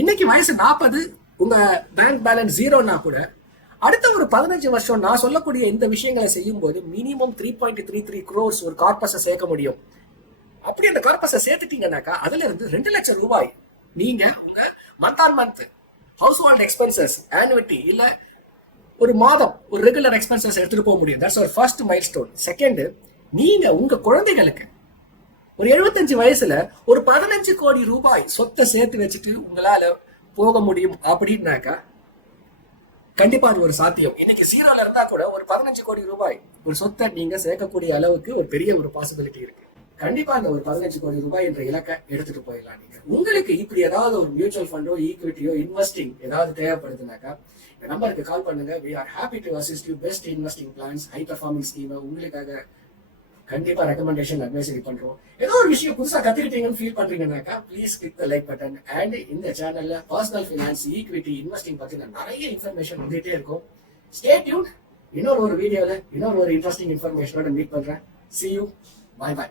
இன்னைக்கு வயசு 40, உங்க பேங்க் பேலன்ஸ் 0னா கூட அடுத்த ஒரு 15 வருஷம் நான் சொல்லக்கூடிய இந்த விஷயங்களை செய்யும் போது மினிமம் 3.33 crores ஒரு கார்பஸை சேர்க்க முடியும். அப்படி அந்த கார்பஸை சேர்த்துட்டீங்கன்னாக்கா அதுல இருந்து 2 லட்சம் ரூபாய் நீங்க உங்க month on month house hold expenses, annuity இல்ல ஒரு மாதம் ஒரு ரெகுலர் எக்ஸ்பென்சஸ் எடுத்துட்டு போக முடியும். தட்ஸ் ஒரு ஃபர்ஸ்ட் மைல்ஸ்டோன். செகண்ட், நீங்க உங்க குழந்தைகளுக்கு ஒரு 75 வயசுல ஒரு 15 கோடி ரூபாய் சொத்தை சேர்த்து வச்சுட்டு உங்களால போக முடியும் அப்படின்னாக்கா கண்டிப்பா அது ஒரு சாத்தியம். இன்னைக்கு 0ல இருந்தா கூட ஒரு 15 கோடி ரூபாய் ஒரு சொத்தை நீங்க சேர்க்கக்கூடிய அளவுக்கு ஒரு பெரிய ஒரு பாசிபிலிட்டி இருக்கு. கண்டிப்பா அந்த ஒரு 15 கோடி ரூபாய் என்ற இலக்கை எடுத்துட்டு போயிடலாம். நீங்க உங்களுக்கு இப்படி ஏதாவது ஒரு மியூச்சுவல் ஃபண்டோ ஈக்விட்டியோ இன்வெஸ்டிங் ஏதாவது தேவைப்படுதுனாக்கா இந்த நம்பருக்கு கால் பண்ணுங்க. we are happy to assist you best investing plans, high performing scheme உங்களுக்காக கண்டிப்பா ரெக்கமெண்டேஷன் அட்வைசரி பண்றோம். ஏதோ ஒரு விஷயம் புதுசா கத்துக்கிட்டீங்கன்னு ஃபீல் பண்றீங்கன்னாக்கா please click the like button. And இந்த சேனல்ல பர்சனல் ஃபினான்ஸ், ஈக்விட்டி, இன்வெஸ்டிங் பத்தின நிறைய இன்ஃபர்மேஷன் வந்துட்டே இருக்கும். Stay tune. இன்னொரு வீடியோல இன்னொரு இன்ட்ரெஸ்டிங் இன்ஃபர்மேஷனோட மீட் பண்றேன். see you. bye bye.